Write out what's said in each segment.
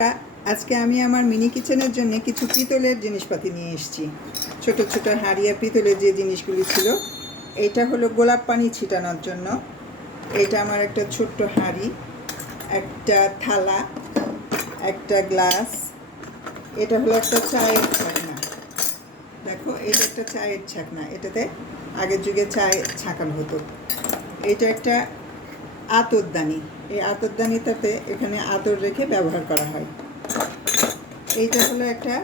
আজকে আমি আমার মিনি কিচেনের জন্য কিছু পিতলের জিনিসপাতি নিয়ে এসেছি। ছোট ছোট হাঁড়ি আর পিতলের যে জিনিসগুলি ছিল, এইটা হলো গোলাপ পানি ছিটানোর জন্য। এটা আমার একটা ছোট্ট হাঁড়ি, একটা থালা, একটা গ্লাস। এটা হলো একটা চায়ের ছাকনা। দেখো, এটা একটা চায়ের ছাকনা, এটাতে আগের যুগে চায় ছাকানো হতো। এটা একটা আতরদানি, এই আতরদানিটাতে এখানে আতর রেখে ব্যবহার করা হয়। এইটা হলো একটা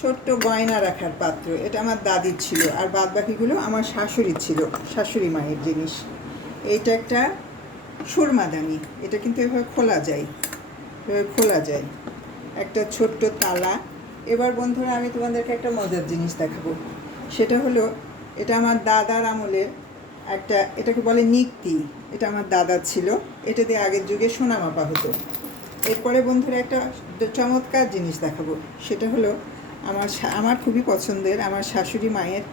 ছোট্ট গয়না রাখার পাত্র, এটা আমার দাদির ছিল, আর বাদ বাকিগুলো আমার শাশুড়ির ছিল, শাশুড়ি মায়ের জিনিস। এইটা একটা সুরমাদানি, এটা কিন্তু এভাবে খোলা যায়, একটা ছোট্ট তালা। এবার বন্ধুরা, আমি তোমাদেরকে একটা মজার জিনিস দেখাবো। সেটা হলো, এটা আমার দাদার আমলের একটা, এটাকে বলে নিক্তি। এটা আমার দাদার ছিল, এটা দিয়ে আগের যুগে সোনা মাপা হতো। এরপরে বন্ধুরা একটা চমৎকার জিনিস দেখাবো। সেটা হলো আমার খুবই পছন্দের আমার শাশুড়ি মায়ের,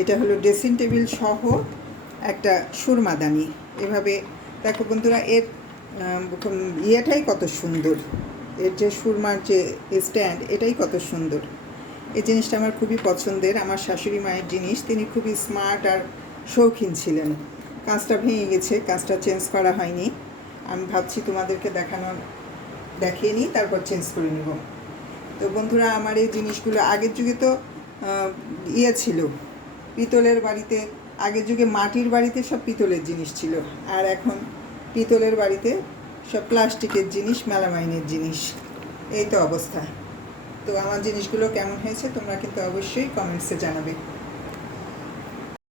এটা হলো ড্রেসিং টেবিল সহ একটা সুরমাদানি। এভাবে দেখো বন্ধুরা, এর ইয়েটাই কত সুন্দর, এর যে সুরমার যে স্ট্যান্ড, এটাই কত সুন্দর। এই জিনিসটা আমার খুবই পছন্দের, আমার শাশুড়ি মায়ের জিনিস। তিনি খুবই স্মার্ট আর শৌখিন ছিলেন। কাঁচটা ভেঙে গেছে, কাঁচটা চেঞ্জ করা হয়নি। আমি ভাবছি তোমাদেরকে দেখিয়ে নিই, তারপর চেঞ্জ করে নিব। তো বন্ধুরা, আমার এই জিনিসগুলো আগের যুগে তো ছিল পিতলের বাড়িতে, আগের যুগে মাটির বাড়িতে সব পিতলের জিনিস ছিল, আর এখন পিতলের বাড়িতে সব প্লাস্টিকের জিনিস, মেলামাইনের জিনিস। এই তো অবস্থা। তো আমার জিনিসগুলো কেমন হয়েছে তোমরা কিন্তু অবশ্যই কমেন্টসে জানাবে।